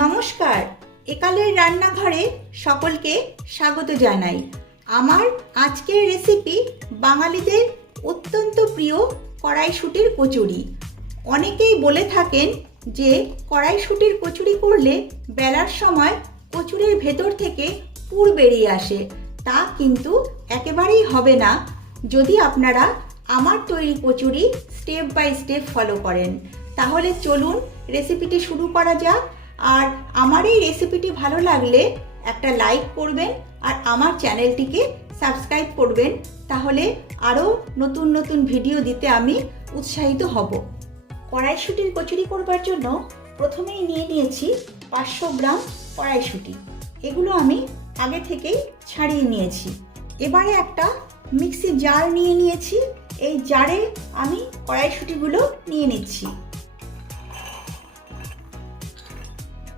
নমস্কার। একালের রান্নাঘরে সকলকে স্বাগত জানাই। আমার আজকের রেসিপি বাঙালিদের অত্যন্ত প্রিয় কড়াইশুটির কচুরি। অনেকেই বলে থাকেন যে কড়াইশুটির কচুরি করলে বেলার সময় কচুরির ভেতর থেকে পুর বেরিয়ে আসে। তা কিন্তু একেবারেই হবে না। যদি আপনারা আমার তৈরি kachori step by step follow করেন, তাহলে চলুন রেসিপিটি শুরু করা যাক। আর আমার এই রেসিপিটি ভালো লাগলে একটা লাইক করবেন আর আমার চ্যানেলটিকে সাবস্ক্রাইব করবেন। তাহলে আরও নতুন নতুন ভিডিও দিতে আমি উৎসাহিত হব। কড়াইশুটির কচুরি করবার জন্য প্রথমেই নিয়ে নিয়েছি পাঁচশো গ্রাম কড়াইশুটি। এগুলো আমি আগে থেকেই ছাড়িয়ে নিয়েছি। এবারে একটা মিক্সি জার নিয়ে নিয়েছি। এই জারে আমি কড়াইশুটিগুলো নিয়ে নিচ্ছি।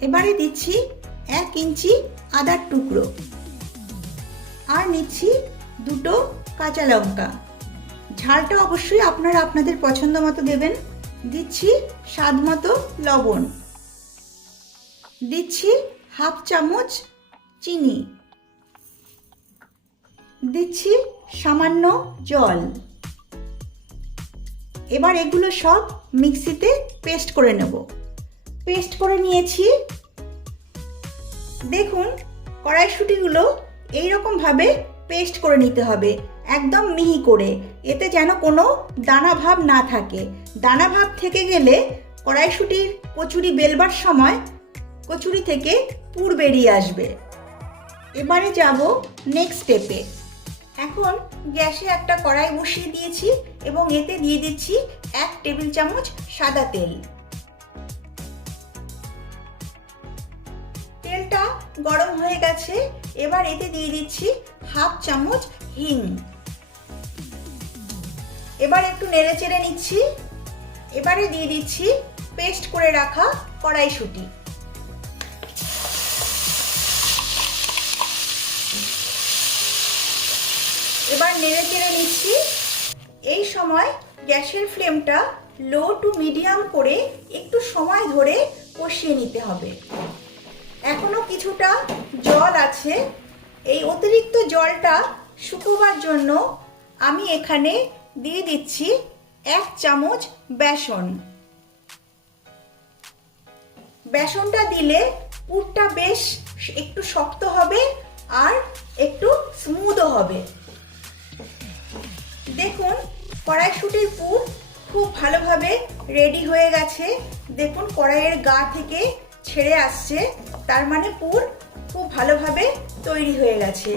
এবারে দিচ্ছি এক ইঞ্চি আদার টুকরো। আর নিচ্ছি দুটো কাঁচা লঙ্কা। ঝালটা অবশ্যই আপনারা আপনাদের পছন্দ মতো দেবেন। দিচ্ছি স্বাদ মতো লবণ। দিচ্ছি হাফ চামচ চিনি। দিচ্ছি সামান্য জল। এবার এগুলো সব মিক্সিতে পেস্ট করে নেব। পেস্ট করে নিয়েছি। দেখুন, কড়াইশুটিগুলো এইরকমভাবে পেস্ট করে নিতে হবে, একদম মিহি করে। এতে যেন কোনো দানা ভাব না থাকে। দানা ভাব থেকে গেলে কড়াইশুটির কচুরি বেলবার সময় কচুরি থেকে পুর বেরিয়ে আসবে। এবারে যাব নেক্সট স্টেপে এখন গ্যাসে একটা কড়াই বসিয়ে দিয়েছি এবং এতে দিয়ে দিচ্ছি এক টেবিল চামচ সাদা তেল। গরম হয়ে গেছে। এবার এতে দিয়ে দিচ্ছি হাফ চামচ হিং। এবার একটু নেড়ে চেড়ে নিচ্ছি। এবারে দিয়ে দিচ্ছি পেস্ট করে রাখা কড়াইশুটি। এবার নেড়ে চেড়ে নিচ্ছি। এই সময় গ্যাসের ফ্লেমটা লো টু মিডিয়াম করে একটু সময় ধরে কষিয়ে নিতে হবে। এখনও কিছুটা জল আছে। এই অতিরিক্ত জলটা শুকোবার জন্য আমি এখানে দিয়ে দিচ্ছি এক চামচ বেসন। বেসনটা দিলে পুরটা বেশ একটু শক্ত হবে আর একটু স্মুথও হবে। দেখুন, কড়াইশুটির পুর খুব ভালোভাবে রেডি হয়ে গেছে। দেখুন, কড়াইয়ের গা থেকে ছেড়ে আসছে, তার মানে পুর খুব ভালোভাবে তৈরি হয়ে গেছে।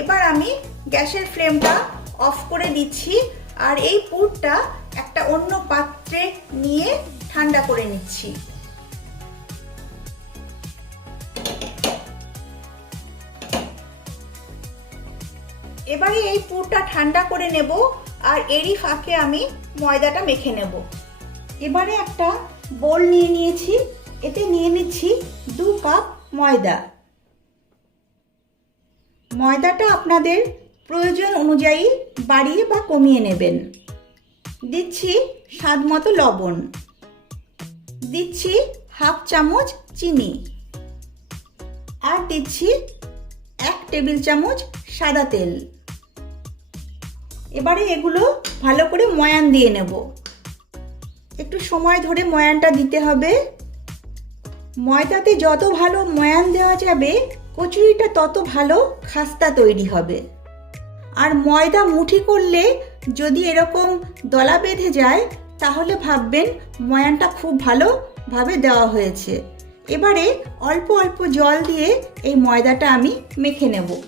এবার আমি গ্যাসের ফ্লেমটা অফ করে দিচ্ছি আর এই পুরটা একটা অন্য পাত্রে নিয়ে ঠান্ডা করে নিচ্ছি। এবারে এই পুরটা ঠান্ডা করে নেব আর এরই ফাঁকে আমি ময়দাটা মেখে নেব। এবারে একটা বোল নিয়ে নিয়েছি। এতে নিয়ে নিচ্ছি দু কাপ ময়দা। ময়দাটা আপনাদের প্রয়োজন অনুযায়ী বাড়িয়ে বা কমিয়ে নেবেন। দিচ্ছি স্বাদ মতো লবণ। দিচ্ছি হাফ চামচ চিনি। আর দিচ্ছি এক টেবিল চামচ সাদা তেল। এবারে এগুলো ভালো করে ময়ান দিয়ে নেব। একটু সময় ধরে ময়ানটা দিতে হবে। ময়দাতে যত ভালো ময়ান দেওয়া যাবে, কচুরিটা তত ভালো খাস্তা তৈরি হবে। আর ময়দা মুঠি করলে যদি এরকম দলা বেঁধে যায়, তাহলে ভাববেন ময়ানটা খুব ভালোভাবে দেওয়া হয়েছে। এবারে অল্প অল্প জল দিয়ে এই ময়দাটা আমি মেখে নেব।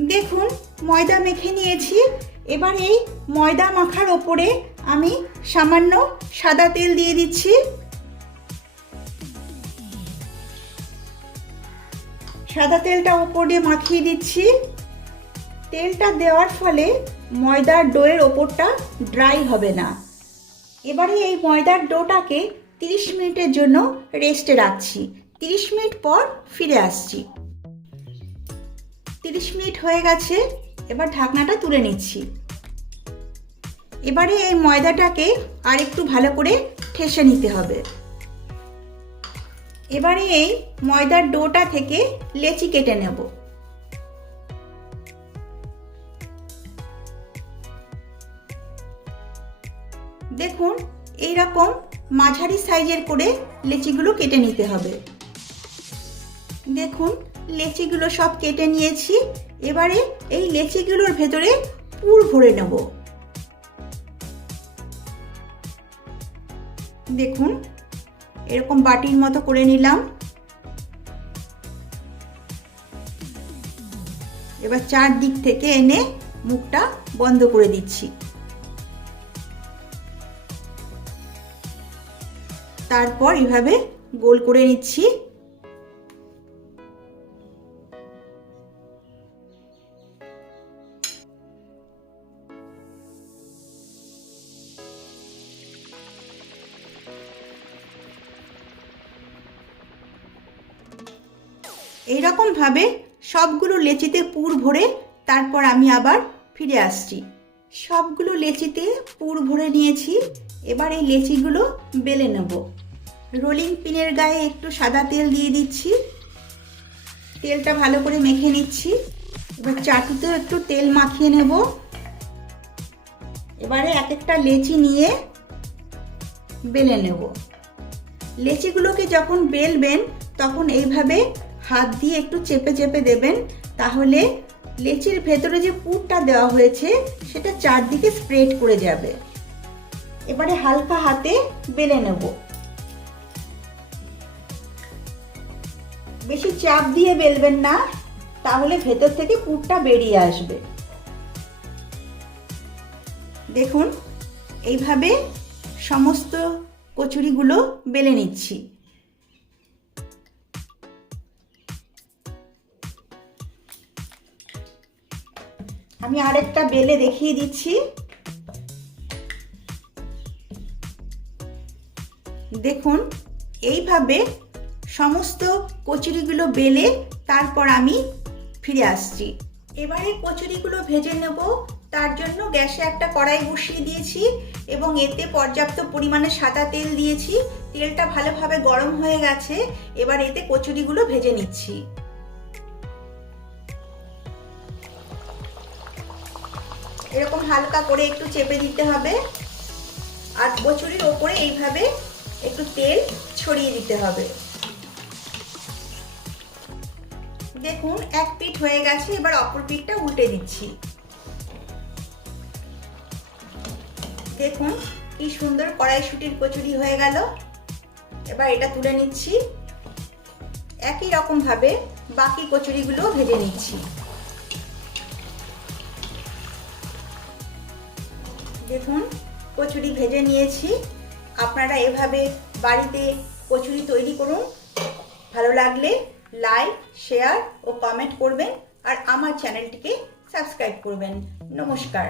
দেখুন, ময়দা মেখে নিয়েছি। এবার এই ময়দা মাখার ওপরে আমি সামান্য সাদা তেল দিয়ে দিচ্ছি। সাদা তেলটা ওপরে মাখিয়ে দিচ্ছি। তেলটা দেওয়ার ফলে ময়দার ডোয়ের ওপরটা ড্রাই হবে না। এবারে এই ময়দার ডোটাকে তিরিশ মিনিটের জন্য রেস্টে রাখছি। তিরিশ মিনিট পর ফিরে আসছি। তিরিশ মিনিট হয়ে গেছে, এবার ঢাকনাটা তুলে নিচ্ছি। এবারে এই ময়দাটাকে আর একটু ভালো করে ঠেসে নিতে হবে। এবারে এই ময়দার ডোটা থেকে লেচি কেটে নেব। দেখুন এই রকম মাঝারি সাইজের করে লেচিগুলো কেটে নিতে হবে। দেখুন লেচিগুলো সব কেটে নিয়েছি। এবারে এই লেচিগুলোর ভেতরে পুর ভরে নেব। দেখুন, এরকম বাটির মতো করে নিলাম। এবার চার দিক থেকে এনে মুখটা বন্ধ করে দিচ্ছি। তারপর এভাবে গোল করে নিচ্ছি। এইরকম ভাবে সবগুলো লেচিতে পুর ভরে তারপর আমি আবার ফিরে আসছি। সবগুলো লেচিতে পুর ভরে নিয়েছি, এবার এই লেচিগুলো বেলে নেব। রোলিং পিনের গায়ে একটু সাদা তেল দিয়ে দিচ্ছি। তেলটা ভালো করে মেখে নিচ্ছি। এবার চাটুতেও একটু তেল মাখিয়ে নেব। এবারে এক একটা লেচি নিয়ে বেলে নেব। লেচিগুলোকে যখন বেলবেন, তখন এইভাবে হাত দিয়ে একটু চেপে চেপে দেবেন, তাহলে লেচির ভেতরে যে পুরটা দেওয়া হয়েছে, সেটা চারদিকে স্প্রেড করে যাবে। এবারে হালকা হাতে বেলে নেব। বেশি চাপ দিয়ে বেলবেন না, তাহলে ভেতর থেকে পুরটা বেরিয়ে আসবে। দেখুন, এইভাবে সমস্ত কচুরিগুলো বেলে নিচ্ছি। আমি আরেকটা বেলে দেখিয়ে দিচ্ছি। দেখুন, এইভাবে সমস্ত কচুরিগুলো বেলে তারপর আমি ফিরে আসছি। এবারে কচুরিগুলো ভেজে নেব। তার জন্য গ্যাসে একটা কড়াই বসিয়ে দিয়েছি এবং এতে পর্যাপ্ত পরিমাণে সাদা তেল দিয়েছি। তেলটা ভালোভাবে গরম হয়ে গেছে। এবার এতে কচুরিগুলো ভেজে নিচ্ছি। এরকম হালকা করে একটু চেপে দিতে হবে। আর কচুরির ওপরে এইভাবে একটু তেল ছড়িয়ে দিতে হবে। দেখুন, এক পিঠ হয়ে গেছে, এবার অপর পিঠটা উল্টে দিচ্ছি। দেখুন, কি সুন্দর কড়াইশুটির কচুরি হয়ে গেল। এবার এটা তুলে নিচ্ছি। একই রকম ভাবে বাকি কচুরিগুলো ভেজে নিচ্ছি। দেখুন, কচুরি ভেজে নিয়েছি। আপনারা এভাবে বাড়িতে কচুরি তৈরি করুন। ভালো লাগলে লাইক, শেয়ার ও কমেন্ট করবেন আর আমার চ্যানেলটিকে সাবস্ক্রাইব করবেন। নমস্কার।